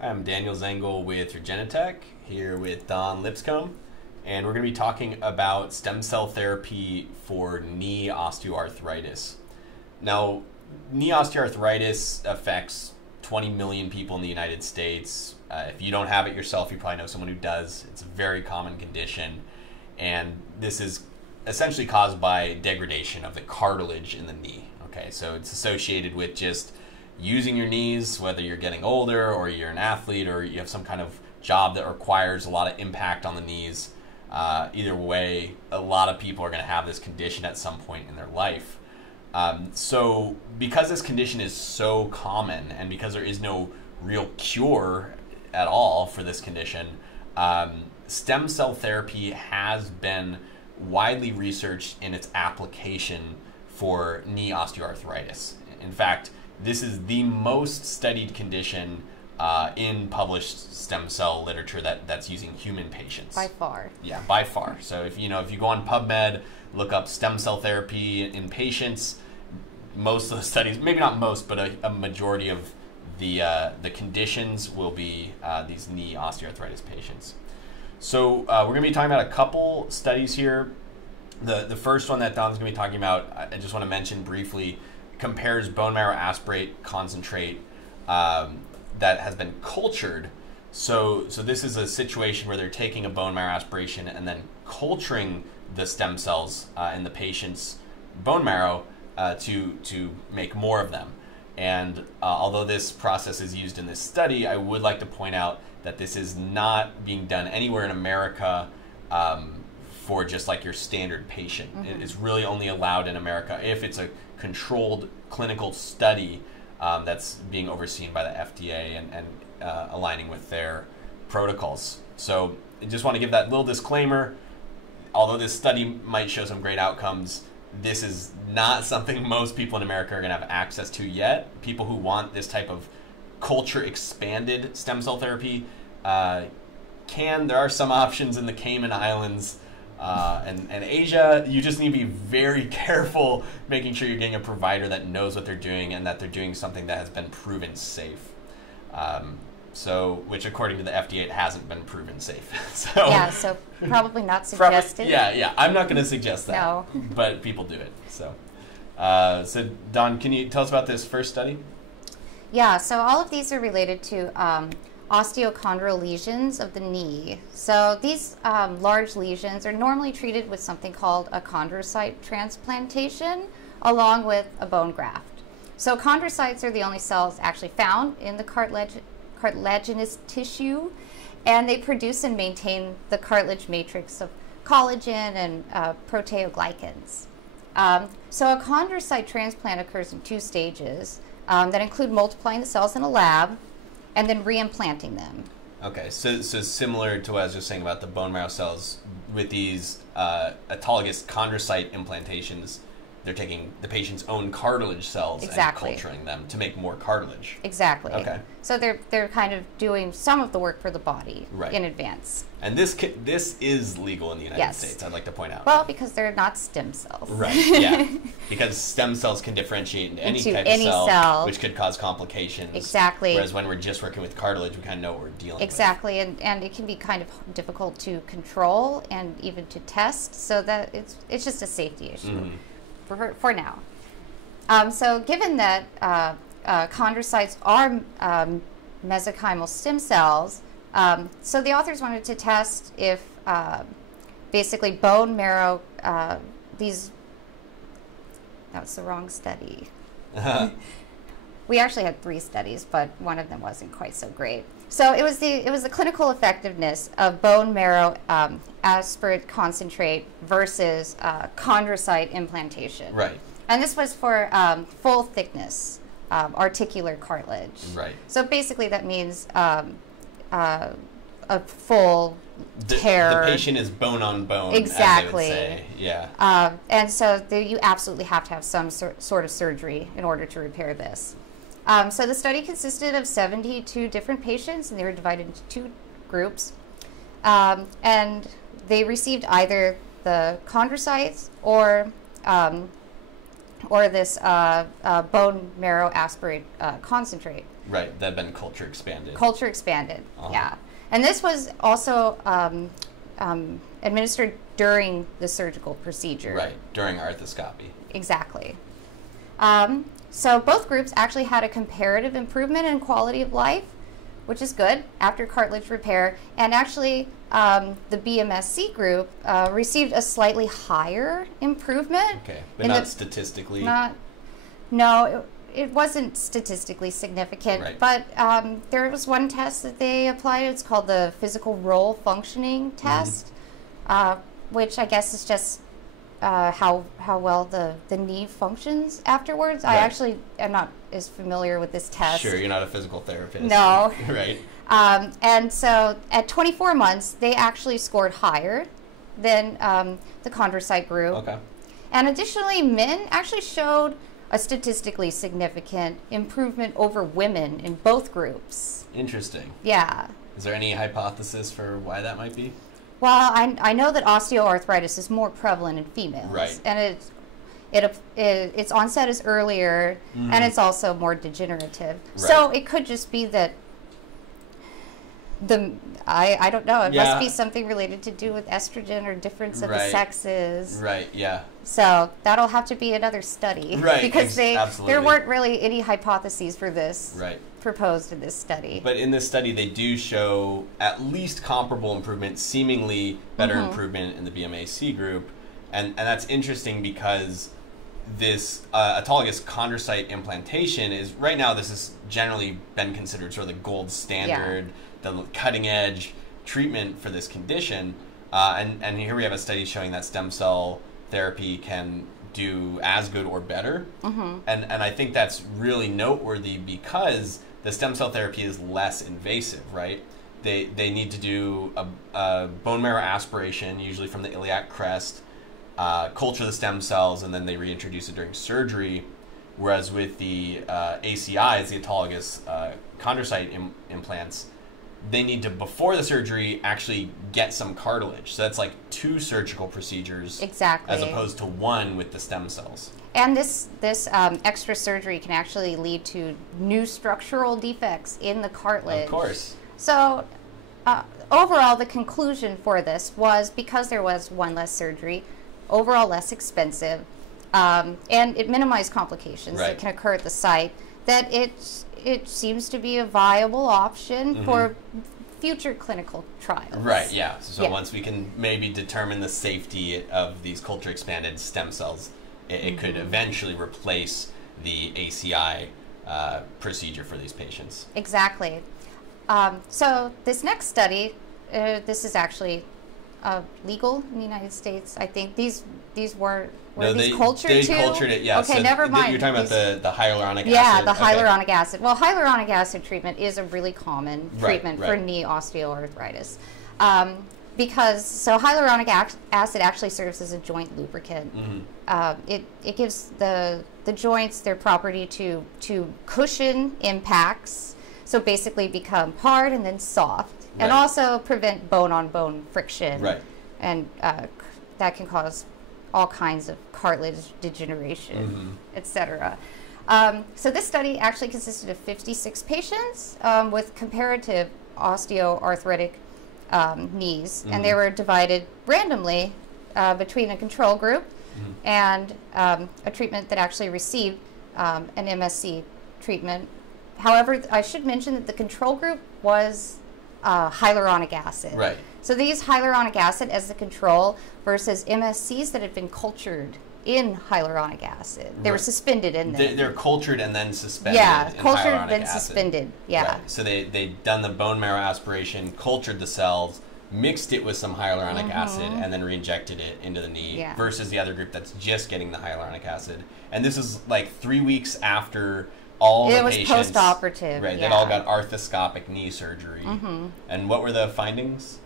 I'm Daniel Zengel with Regenitech, here with Dawn Lipscomb, and we're going to be talking about stem cell therapy for knee osteoarthritis. Now, knee osteoarthritis affects 20 million people in the United States. If you don't have it yourself, you probably know someone who does. It's a very common condition, and this is essentially caused by degradation of the cartilage in the knee. Okay, so it's associated with just using your knees, whether you're getting older or you're an athlete or you have some kind of job that requires a lot of impact on the knees. Either way, a lot of people are going to have this condition at some point in their life. So because this condition is so common and because there is no real cure at all for this condition, stem cell therapy has been widely researched in its application for knee osteoarthritis. In fact, this is the most studied condition in published stem cell literature that's using human patients. By far. Yeah, by far. So if you go on PubMed, look up stem cell therapy in patients, most of the studies, maybe not most, but a majority of the conditions will be these knee osteoarthritis patients. So we're going to be talking about a couple studies here. The first one that Don's going to be talking about, I just want to mention briefly, compares bone marrow aspirate concentrate that has been cultured. So this is a situation where they're taking a bone marrow aspiration and then culturing the stem cells in the patient's bone marrow to make more of them. And although this process is used in this study, I would like to point out that this is not being done anywhere in America for just like your standard patient. Mm-hmm. It's really only allowed in America if it's a controlled clinical study that's being overseen by the FDA and aligning with their protocols. So I just want to give that little disclaimer. Although this study might show some great outcomes, this is not something most people in America are going to have access to yet. People who want this type of culture expanded stem cell therapy there are some options in the Cayman Islands and Asia. You just need to be very careful making sure you're getting a provider that knows what they're doing and that they're doing something that has been proven safe. Which according to the FDA, it hasn't been proven safe. So probably not suggested. Yeah. I'm not going to suggest that. No. But people do it. So Dawn, can you tell us about this first study? Yeah, so all of these are related to osteochondral lesions of the knee. So these large lesions are normally treated with something called a chondrocyte transplantation along with a bone graft. So chondrocytes are the only cells actually found in the cartilaginous tissue, and they produce and maintain the cartilage matrix of collagen and proteoglycans. So a chondrocyte transplant occurs in two stages that include multiplying the cells in a lab and then reimplanting them. Okay, so similar to what I was just saying about the bone marrow cells, with these autologous chondrocyte implantations, they're taking the patient's own cartilage cells and culturing them to make more cartilage. Exactly. Okay. So they're kind of doing some of the work for the body in advance. And this is legal in the United States, I'd like to point out. Well, because they're not stem cells. Right, yeah. Because stem cells can differentiate into any type of cell, which could cause complications. Exactly. Whereas when we're just working with cartilage, we kind of know what we're dealing with. Exactly, and it can be kind of difficult to control and even to test, so that it's just a safety issue. Mm-hmm. For now. So given that chondrocytes are mesenchymal stem cells, so the authors wanted to test if basically bone marrow, that's the wrong study. We actually had 3 studies, but one of them wasn't quite so great. So it was the clinical effectiveness of bone marrow aspirate concentrate versus chondrocyte implantation. Right. And this was for full thickness articular cartilage. Right. So basically that means a full tear. The patient is bone on bone. Exactly. As they would say. Yeah. And so you absolutely have to have some sort of surgery in order to repair this. So the study consisted of 72 different patients, and they were divided into 2 groups. And they received either the chondrocytes or or this bone marrow aspirate concentrate. Right, that had been culture expanded. Culture expanded, yeah. And this was also administered during the surgical procedure. Right, during arthroscopy. Exactly. So both groups actually had a comparative improvement in quality of life, which is good, after cartilage repair. And actually, the BMSC group received a slightly higher improvement. Okay, but not statistically? No, it wasn't statistically significant. Right. But there was one test that they applied. It's called the physical role functioning test, which I guess is just how well the knee functions afterwards. Right. I actually am not as familiar with this test. Sure, you're not a physical therapist. No. Right. And so at 24 months, they actually scored higher than the chondrocyte group. Okay. And additionally, men actually showed a statistically significant improvement over women in both groups. Interesting. Yeah. Is there any hypothesis for why that might be? Well, I know that osteoarthritis is more prevalent in females. Right. And its onset is earlier, and it's also more degenerative. Right. So it could just be that I don't know. It must be something related to do with estrogen or difference of the sexes. Right, yeah. So that'll have to be another study. Right, because there weren't really any hypotheses for this proposed in this study. But in this study, they do show at least comparable improvement, seemingly better improvement in the BMAC group. And that's interesting because this autologous chondrocyte implantation is, right now, this has generally been considered sort of the gold standard, the cutting edge treatment for this condition. And here we have a study showing that stem cell therapy can do as good or better. And I think that's really noteworthy because the stem cell therapy is less invasive, right? They need to do a bone marrow aspiration, usually from the iliac crest, culture the stem cells, and then they reintroduce it during surgery. Whereas with the ACIs, the autologous chondrocyte implants, they need to, before the surgery, actually get some cartilage. So that's like 2 surgical procedures. Exactly. As opposed to 1 with the stem cells. And this extra surgery can actually lead to new structural defects in the cartilage. Of course. So overall, the conclusion for this was, because there was 1 less surgery, overall less expensive, and it minimized complications that can occur at the site, that it seems to be a viable option for future clinical trials. Right, yeah. So once we can maybe determine the safety of these culture expanded stem cells, it could eventually replace the ACI procedure for these patients. Exactly. So this next study, this is actually legal in the United States. I think these were these cultured too? They cultured it, yeah. Okay, so never mind. You're talking about the hyaluronic acid? Yeah, the hyaluronic acid. Well, hyaluronic acid treatment is a really common treatment for knee osteoarthritis. Because hyaluronic acid actually serves as a joint lubricant. It gives the joints their property to cushion impacts, so basically become hard and then soft, and also prevent bone-on-bone friction. Right. And that can cause all kinds of cartilage degeneration, etc. So this study actually consisted of 56 patients with comparative osteoarthritic knees, and they were divided randomly between a control group and a treatment that actually received an MSC treatment. However, I should mention that the control group was hyaluronic acid. Right. So they used hyaluronic acid as the control versus MSCs that had been cultured in hyaluronic acid. They were suspended in them. They're cultured and then suspended. Yeah, in cultured hyaluronic then acid. Suspended. Yeah. Right. So they'd done the bone marrow aspiration, cultured the cells, mixed it with some hyaluronic acid, and then re-injected it into the knee, versus the other group that's just getting the hyaluronic acid. And this is like 3 weeks after all the patients. It was post-operative. Right. They all got arthroscopic knee surgery. And what were the findings?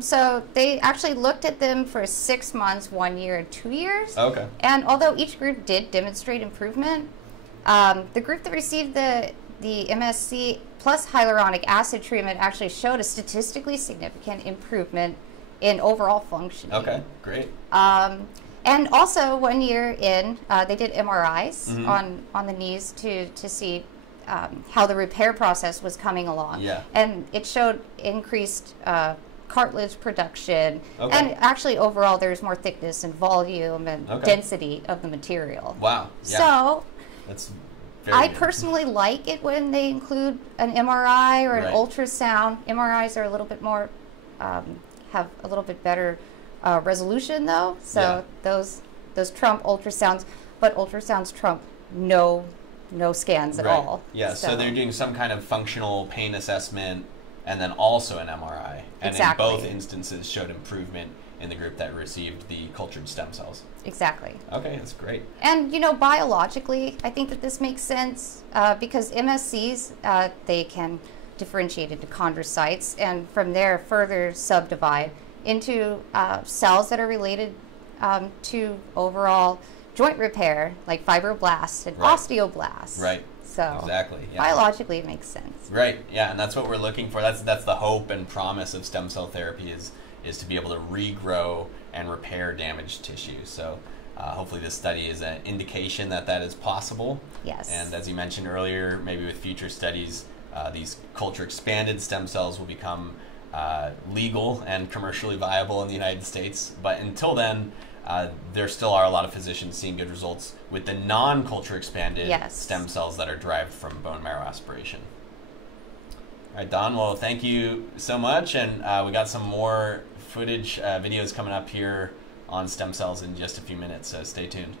So they actually looked at them for 6 months, 1 year, and 2 years. Okay. And although each group did demonstrate improvement, the group that received the MSC plus hyaluronic acid treatment actually showed a statistically significant improvement in overall functioning. Okay, great. And also 1 year in, they did MRIs on the knees to see how the repair process was coming along. Yeah. And it showed increased cartilage production, Okay. and actually overall there's more thickness and volume and density of the material. Wow. Yeah. So that's very I good. personally like it when they include an MRI or an Right. ultrasound. MRIs are a little bit more, have a little bit better resolution though. So those trump ultrasounds, but ultrasounds trump no scans at all. Yeah, so they're doing some kind of functional pain assessment and then also an MRI. And Exactly. in both instances showed improvement in the group that received the cultured stem cells. Exactly. Okay, that's great. And, biologically, I think that this makes sense because MSCs, they can differentiate into chondrocytes and from there further subdivide into cells that are related to overall joint repair, like fibroblasts and osteoblasts. Right. So exactly. Yeah. biologically it makes sense. Right. Yeah, and that's what we're looking for. That's the hope and promise of stem cell therapy is to be able to regrow and repair damaged tissue. So hopefully this study is an indication that that is possible. Yes. And as you mentioned earlier, maybe with future studies, these culture expanded stem cells will become legal and commercially viable in the United States. But until then, there still are a lot of physicians seeing good results with the non-culture expanded stem cells that are derived from bone marrow aspiration. All right, Dawn, well, thank you so much. And we got some more footage, videos coming up here on stem cells in just a few minutes, so stay tuned.